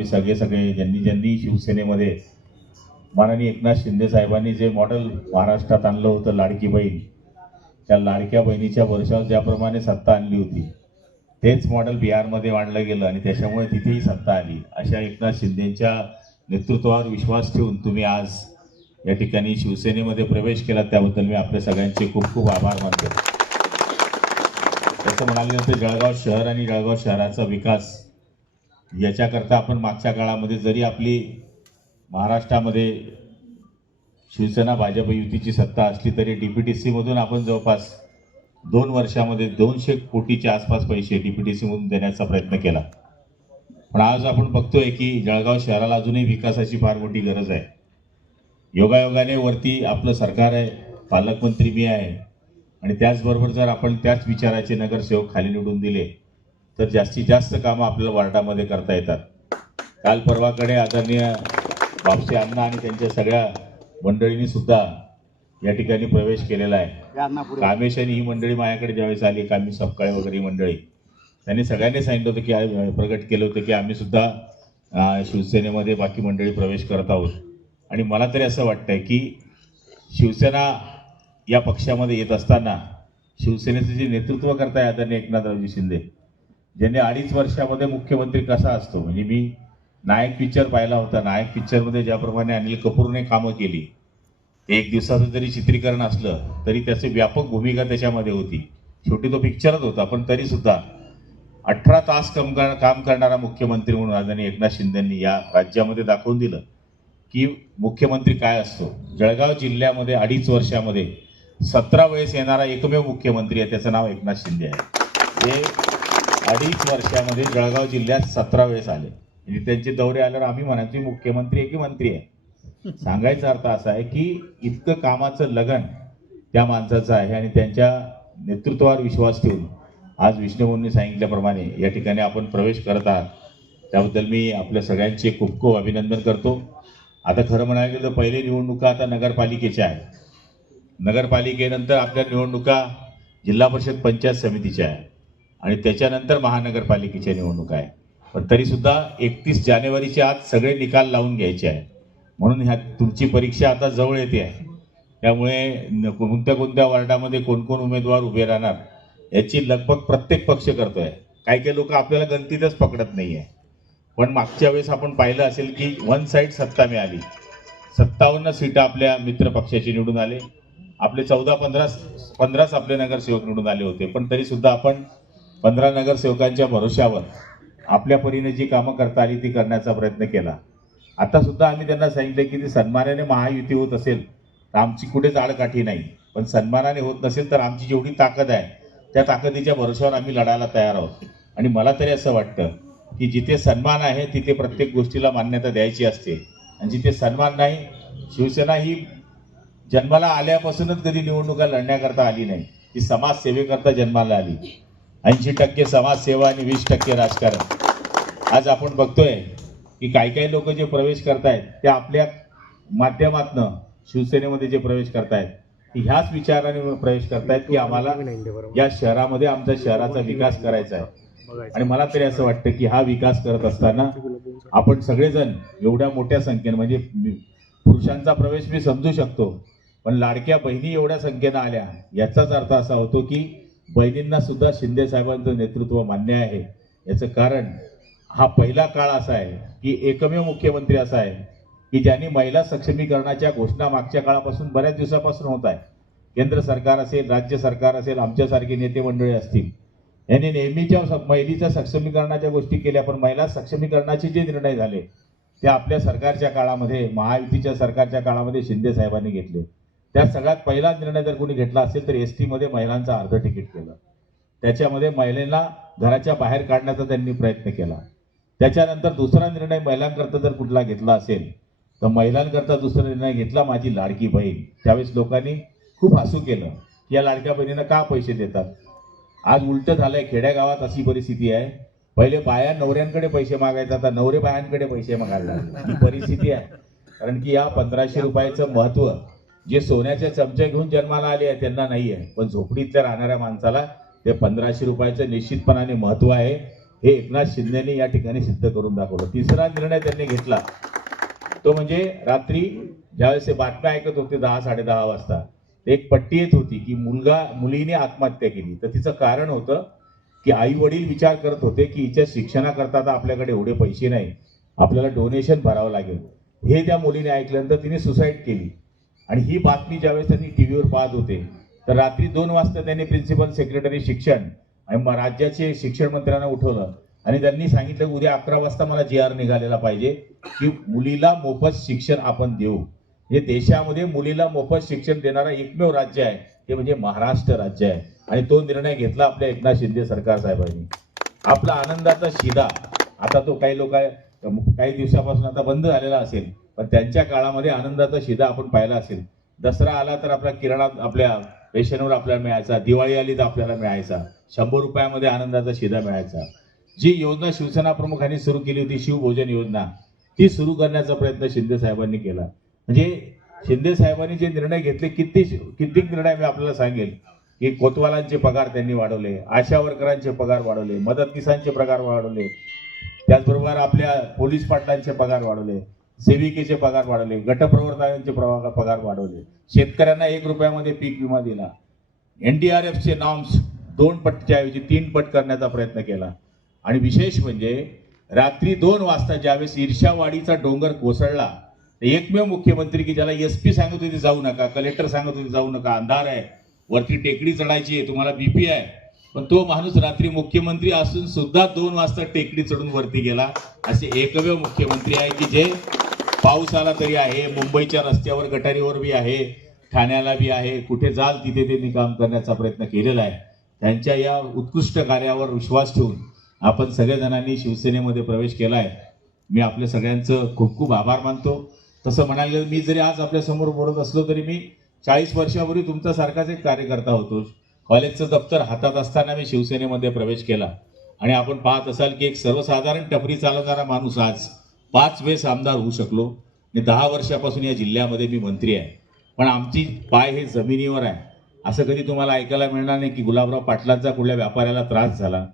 आम्ही सगळे सगळे ज्यांनी ज्यांनी शिवसेनेमध्ये माननीय एकनाथ शिंदे साहेबांनी जे मॉडेल महाराष्ट्रात आणलं होतं लाडकी बहीण त्या लाडक्या बहिणीच्या वर्षावर ज्याप्रमाणे सत्ता आणली होती तेच मॉडेल बिहारमध्ये मांडलं गेलं आणि त्याच्यामुळे तिथेही सत्ता आली. अशा एकनाथ शिंदेंच्या नेतृत्वावर विश्वास ठेवून तुम्ही आज या ठिकाणी शिवसेनेमध्ये प्रवेश केला त्याबद्दल मी आपल्या सगळ्यांचे खूप खूप आभार मानतो. तसं म्हणाले होते जळगाव शहर आणि जळगाव शहराचा विकास याच्याकरता आपण मागच्या काळामध्ये जरी आपली महाराष्ट्रामध्ये शिवसेना भाजप युतीची सत्ता असली तरी डी पी टी सीमधून आपण जवळपास दोन वर्षामध्ये दोनशे कोटीच्या आसपास पैसे डी पी टी सीमधून देण्याचा प्रयत्न केला. पण आज आपण बघतोय की जळगाव शहराला अजूनही विकासाची फार मोठी गरज आहे. योगायोगाने वरती आपलं सरकार आहे पालकमंत्री मी आहे. आणि त्याचबरोबर जर आपण त्याच विचाराचे नगरसेवक खाली निवडून दिले तर जास्तीत जास्त कामं आपल्याला वार्डामध्ये करता येतात. काल परवाकडे आदरणीय बापसे अण्णा आणि त्यांच्या सगळ्या मंडळींनी सुद्धा या ठिकाणी प्रवेश केलेला आहे. कामेश आणि ही मंडळी माझ्याकडे ज्यावेळेस आली कामी सपकाळे वगैरे ही मंडळी त्यांनी सगळ्यांनी सांगितलं होतं की प्रगट केलं होतं की आम्ही सुद्धा शिवसेनेमध्ये बाकी मंडळी प्रवेश करत आहोत. आणि मला तरी असं वाटतंय की शिवसेना या पक्षामध्ये येत असताना शिवसेनेचं जे नेतृत्व करताय आदरणीय एकनाथरावजी शिंदे ज्यांनी अडीच वर्षामध्ये मुख्यमंत्री कसा असतो? म्हणजे मी नायक पिक्चर पाहिला होता. नायक पिक्चरमध्ये ज्याप्रमाणे अनिल कपूरने कामं केली एक दिवसाचं जरी चित्रीकरण असलं तरी त्याची व्यापक भूमिका त्याच्यामध्ये होती. शेवटी तो पिक्चरच होता पण तरीसुद्धा अठरा तास कम कर काम करणारा मुख्यमंत्री म्हणून आदरणीय एकनाथ शिंदेंनी या राज्यामध्ये दाखवून दिलं की मुख्यमंत्री काय असतो. जळगाव जिल्ह्यामध्ये अडीच वर्षामध्ये सतरा वेळेस येणारा एकमेव मुख्यमंत्री आहे त्याचं नाव एकनाथ शिंदे आहे. हे अडीच वर्षामध्ये जळगाव जिल्ह्यात सतरा वेळेस आले. म्हणजे त्यांचे दौरे आल्यावर आम्ही म्हणायचे मुख्यमंत्री आहे की मंत्री आहे? सांगायचा अर्थ असा आहे की इतकं कामाचं लगन त्या माणसाचं आहे आणि त्यांच्या नेतृत्वावर विश्वास ठेवून आज विष्णुभाऊंनी सांगितल्याप्रमाणे या ठिकाणी आपण प्रवेश करत आहात. त्याबद्दल मी आपल्या सगळ्यांचे खूप खूप अभिनंदन करतो. आता खरं म्हणायला गेलं तर पहिले निवडणुका आता नगरपालिकेच्या आहेत. नगरपालिकेनंतर आपल्या निवडणुका जिल्हा परिषद पंचायत समितीच्या आहे आणि त्याच्यानंतर महानगरपालिकेच्या निवडणूक आहे. पण तरीसुद्धा एकतीस जानेवारीच्या आत सगळे निकाल लावून घ्यायचे आहे म्हणून ह्या तुमची परीक्षा आता जवळ येते आहे. त्यामुळे न- कोणत्या कोणत्या वार्डामध्ये कोण कोण उमेदवार उभे राहणार याची लगभग प्रत्येक पक्ष करतोय. काही काही लोक आपल्याला गणतीतच पकडत नाही आहे पण मागच्या वेळेस आपण पाहिलं असेल की वन साईड सत्ता मिळाली. सत्तावन्न सीटं आपल्या मित्र पक्षाचे निवडून आले. आपले चौदा पंधरा पंधराच आपले नगरसेवक निवडून आले होते. पण तरीसुद्धा आपण पंधरा नगरसेवकांच्या भरोश्यावर आपल्या परीने जी कामं करता आली ती करण्याचा प्रयत्न केला. आता सुद्धा आम्ही त्यांना सांगितलं की ती सन्मानाने महायुती होत असेल तर आमची कुठेच आडकाठी नाही. पण सन्मानाने होत नसेल तर आमची जेवढी ताकद आहे त्या ताकदीच्या भरोश्यावर आम्ही लढायला तयार आहोत. आणि मला तरी असं वाटतं की जिथे सन्मान आहे तिथे प्रत्येक गोष्टीला मान्यता द्यायची असते. आणि जिथे सन्मान नाही शिवसेना ही जन्माला आल्यापासूनच कधी निवडणुका लढण्याकरता आली नाही. ती समाजसेवेकरता जन्माला आली. ऐंशी टक्के समाजसेवा आणि वीस टक्के राजकारण. आज आपण बघतोय की काही काही लोक जे प्रवेश करतायत ते आपल्या माध्यमातनं शिवसेनेमध्ये जे प्रवेश करतायत ह्याच विचाराने प्रवेश करतायत की आम्हाला या शहरामध्ये आमच्या शहराचा विकास करायचा आहे. आणि मला तरी असं वाटतं की हा विकास करत असताना आपण सगळेजण एवढ्या मोठ्या संख्येने म्हणजे पुरुषांचा प्रवेश मी समजू शकतो पण लाडक्या बहिणी एवढ्या संख्येनं आल्या याचाच अर्थ असा होतो की बहिणींना सुद्धा शिंदे साहेबांचं नेतृत्व मान्य आहे. याचं कारण हा पहिला काळ असा आहे की एकमेव मुख्यमंत्री असा आहे की ज्यांनी महिला सक्षमीकरणाच्या घोषणा मागच्या काळापासून बऱ्याच दिवसापासून होत आहे. केंद्र सरकार असेल राज्य सरकार असेल आमच्यासारखे नेते मंडळी असतील. यांनी नेहमीच्या महिलेच्या सक्षमीकरणाच्या गोष्टी केल्या पण महिला सक्षमीकरणाचे जे निर्णय झाले ते आपल्या सरकारच्या काळामध्ये महायुतीच्या सरकारच्या काळामध्ये शिंदे साहेबांनी घेतले. त्या सगळ्यात पहिला निर्णय जर कोणी घेतला असेल तर एस टीमध्ये महिलांचं अर्ध तिकीट केलं. त्याच्यामध्ये महिलेला घराच्या बाहेर काढण्याचा त्यांनी प्रयत्न केला. त्याच्यानंतर दुसरा निर्णय महिलांकरता जर कुठला घेतला असेल तर महिलांकरता दुसरा निर्णय घेतला माझी लाडकी बहीण. त्यावेळेस लोकांनी खूप हसू केलं की या लाडक्या बहिणींना का पैसे देतात? आज उलटं झालंय खेड्यागावात अशी परिस्थिती आहे. पहिले बाया नवऱ्यांकडे पैसे मागायचा आता नवरे बायांकडे पैसे मागायला ही परिस्थिती आहे. कारण की या पंधराशे रुपयाचं महत्त्व जे सोन्याचे चमचे घेऊन जन्माला आले आहे त्यांना नाही आहे पण झोपडीतल्या राहणाऱ्या माणसाला ते पंधराशे रुपयाचं निश्चितपणाने महत्त्व आहे. हे एकनाथ शिंदेने या ठिकाणी सिद्ध करून दाखवलं. तिसरा निर्णय त्यांनी घेतला. तो म्हणजे रात्री ज्यावेळेस ते बातम्या ऐकत होते दहा साडेदहा वाजता एक पट्टी येत होती की मुलगा मुलीने आत्महत्या केली. तर तिचं कारण होतं की आई वडील विचार करत होते की हिच्या शिक्षणाकरता आता आपल्याकडे एवढे पैसे नाही. आपल्याला डोनेशन भरावं लागेल. हे त्या मुलीने ऐकल्यानंतर तिने सुसाईड केली. आणि ही बातमी ज्यावेळेस त्यांनी टी व्हीवर पाहत होते तर रात्री दोन वाजता त्यांनी प्रिन्सिपल सेक्रेटरी शिक्षण आणि राज्याचे शिक्षण मंत्र्यांना उठवलं. आणि त्यांनी सांगितलं उद्या अकरा वाजता मला जी आर निघालेला पाहिजे की मुलीला मोफत शिक्षण आपण देऊ. हे देशामध्ये मुलीला मोफत शिक्षण देणारं एकमेव राज्य आहे ते म्हणजे महाराष्ट्र राज्य आहे. आणि तो निर्णय घेतला आपल्या एकनाथ शिंदे सरकार साहेबांनी. आपला आनंदाचा शिदा आता तो काही लोक काही दिवसापासून आता बंद झालेला असेल पण त्यांच्या काळामध्ये आनंदाचा शिदा आपण पाहिला असेल. दसरा आला तर आपल्या किराणा आपल्या रेशनवर आपल्याला मिळायचा दिवाळी आली तर आपल्याला मिळायचा शंभर रुपयामध्ये आनंदाचा शिदा मिळायचा. जी योजना शिवसेना प्रमुखांनी सुरू केली होती शिवभोजन योजना ती सुरू करण्याचा प्रयत्न शिंदे साहेबांनी केला. म्हणजे शिंदे साहेबांनी जे निर्णय घेतले किती कित्येक निर्णय मी आपल्याला सांगेल? की कोतवालांचे पगार त्यांनी वाढवले आशा वर्करांचे पगार वाढवले मदतनीसांचे पगार वाढवले त्याचबरोबर आपल्या पोलीस पाटलांचे पगार वाढवले. सेविकेचे पगार वाढवले गटप्रवर्तकांचे पगार वाढवले. शेतकऱ्यांना एक रुपयामध्ये पीक विमा दिला. एन डी आर एफचे नॉर्म्स दोन पटच्या ऐवजी तीन पट करण्याचा प्रयत्न केला. आणि विशेष म्हणजे रात्री दोन वाजता ज्यावेळेस ईर्ष्यावाडीचा डोंगर कोसळला एकमेव मुख्यमंत्री की ज्याला एस पी सांगत होते जाऊ नका कलेक्टर सांगत होते जाऊ नका अंधार आहे वरती टेकडी चढायची आहे तुम्हाला बीपी आहे. पण तो माणूस रात्री मुख्यमंत्री असून सुद्धा दोन वाजता टेकडी चढून वरती गेला. असे एकमेव मुख्यमंत्री आहे की जे पाऊस आला तरी आहे मुंबईच्या रस्त्यावर गटारीवर बी आहे ठाण्याला बी आहे कुठे जाल तिथे त्यांनी काम करण्याचा प्रयत्न केलेला आहे. त्यांच्या या उत्कृष्ट कार्यावर विश्वास ठेवून आपण सगळ्याजणांनी शिवसेनेमध्ये प्रवेश केला आहे. मी आपल्या सगळ्यांचं खूप खूप आभार मानतो. तसं म्हणायला गेलं मी जरी आज आपल्यासमोर बोलत असलो तरी मी चाळीस वर्षापूर्वी तुमचा सारखाच एक कार्यकर्ता होतो. कॉलेजचं दप्तर हातात असताना मी शिवसेनेमध्ये प्रवेश केला. आणि आपण पाहत असाल की एक सर्वसाधारण टपरी चालवणारा माणूस आज पाच वेळेस आमदार होऊ शकलो. आणि दहा वर्षापासून या जिल्ह्यामध्ये मी मंत्री आहे. पण आमची पाय हे जमिनीवर आहे. असं कधी तुम्हाला ऐकायला मिळणार नाही की गुलाबराव पाटलांचा कुठल्या व्यापाऱ्याला त्रास झाला.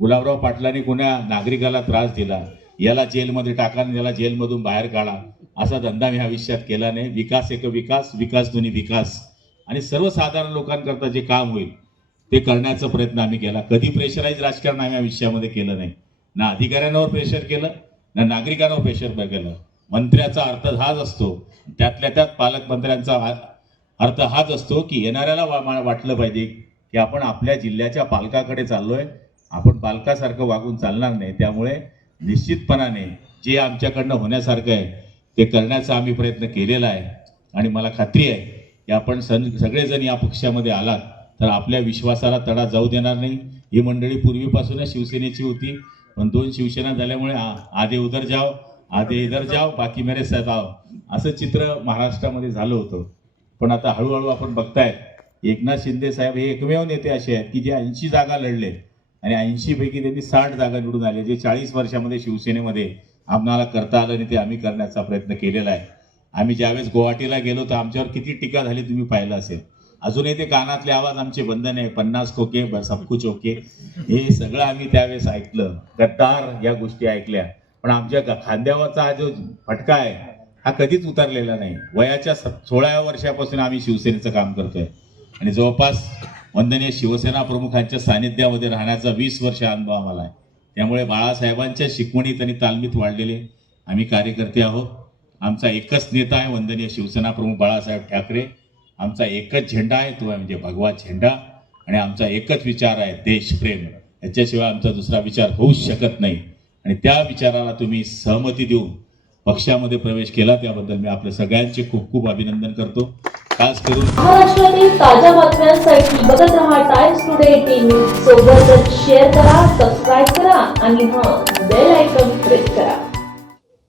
गुलाबराव पाटलांनी कुण्या नागरिकाला त्रास दिला. याला जेलमध्ये टाका आणि याला जेलमधून बाहेर काढा. असा धंदा मी आयुष्यात केला नाही. विकास एक विकास विकास दोन्ही विकास. आणि सर्वसाधारण लोकांकरता जे काम होईल ते करण्याचा प्रयत्न आम्ही केला. कधी प्रेशराईज राजकारण आम्ही आयुष्यामध्ये केलं नाही. ना अधिकाऱ्यांवर प्रेशर केलं नागरिकांवर प्रेशर केलं मंत्र्याचा अर्थ हाच असतो. त्यातल्या त्यात पालकमंत्र्यांचा अर्थ हाच असतो की येणाऱ्याला वा- मा- वाटलं पाहिजे की आपण आपल्या जिल्ह्याच्या पालकाकडे चाललोय. आपण पालकासारखं वागून चालणार नाही. त्यामुळे निश्चितपणाने जे आमच्याकडनं होण्यासारखं आहे ते करण्याचा आम्ही प्रयत्न केलेला आहे. आणि मला खात्री आहे की आपण सण सगळेजण या पक्षामध्ये आलात तर आपल्या विश्वासाला तडा जाऊ देणार नाही. ही मंडळी पूर्वीपासूनच शिवसेनेची होती. पण दोन शिवसेना झाल्यामुळे आधे उधर जाव आधे इधर जाव बाकी मेरे साहेब आव असं चित्र महाराष्ट्रामध्ये झालं होतं. पण आता हळूहळू आपण बघताय एकनाथ शिंदे साहेब हे एकमेव नेते असे आहेत की जे ऐंशी जागा लढले आणि ऐंशी पैकी त्यांनी साठ जागा निवडून आले जे चाळीस वर्षामध्ये शिवसेनेमध्ये आम्हाला करता आलं नाही ते आम्ही करण्याचा प्रयत्न केलेला आहे. आम्ही ज्यावेळेस गुवाहाटीला गेलो तर आमच्यावर किती टीका झाली तुम्ही पाहिलं असेल. अजूनही ते कानातले आवाज आमचे बंद नाही पन्नास खोके ब- सबकुच ओके हे सगळं आम्ही त्यावेळेस ऐकलं. गद्दार या गोष्टी ऐकल्या. पण आमच्या खांद्यावरचा हा जो फटका आहे हा कधीच उतरलेला नाही. वयाच्या सोळाव्या वर्षापासून आम्ही शिवसेनेचं काम करतोय. आणि जवळपास वंदनीय शिवसेना प्रमुखांच्या सानिध्यामध्ये राहण्याचा वीस वर्ष अनुभव आम्हाला आहे. त्यामुळे बाळासाहेबांच्या शिकवणीत आणि तालमीत वाढलेले आम्ही कार्यकर्ते आहोत. आमचा एकच नेता आहे वंदनीय शिवसेना प्रमुख बाळासाहेब ठाकरे. आमचा एकच झेंडा आहे तो आहे म्हणजे भगवा झेंडा आणि आमचा एकच विचार आहे देशप्रेम याच्याशिवाय आमचा दुसरा विचार होऊच शकत नाही. आणि त्या विचाराला तुम्ही सहमती देऊन पक्षामध्ये प्रवेश केला त्याबद्दल मी आपल्या सगळ्यांचे खूप खूप अभिनंदन करतो. खास करून महाराष्ट्रातील ताज्या बातम्यांसाठी बघत राहा टाइम्स टुडे टीव्ही सोबतच शेअर करा सबस्क्राईब करा आणि हा बेल आयकॉन प्रेस करा.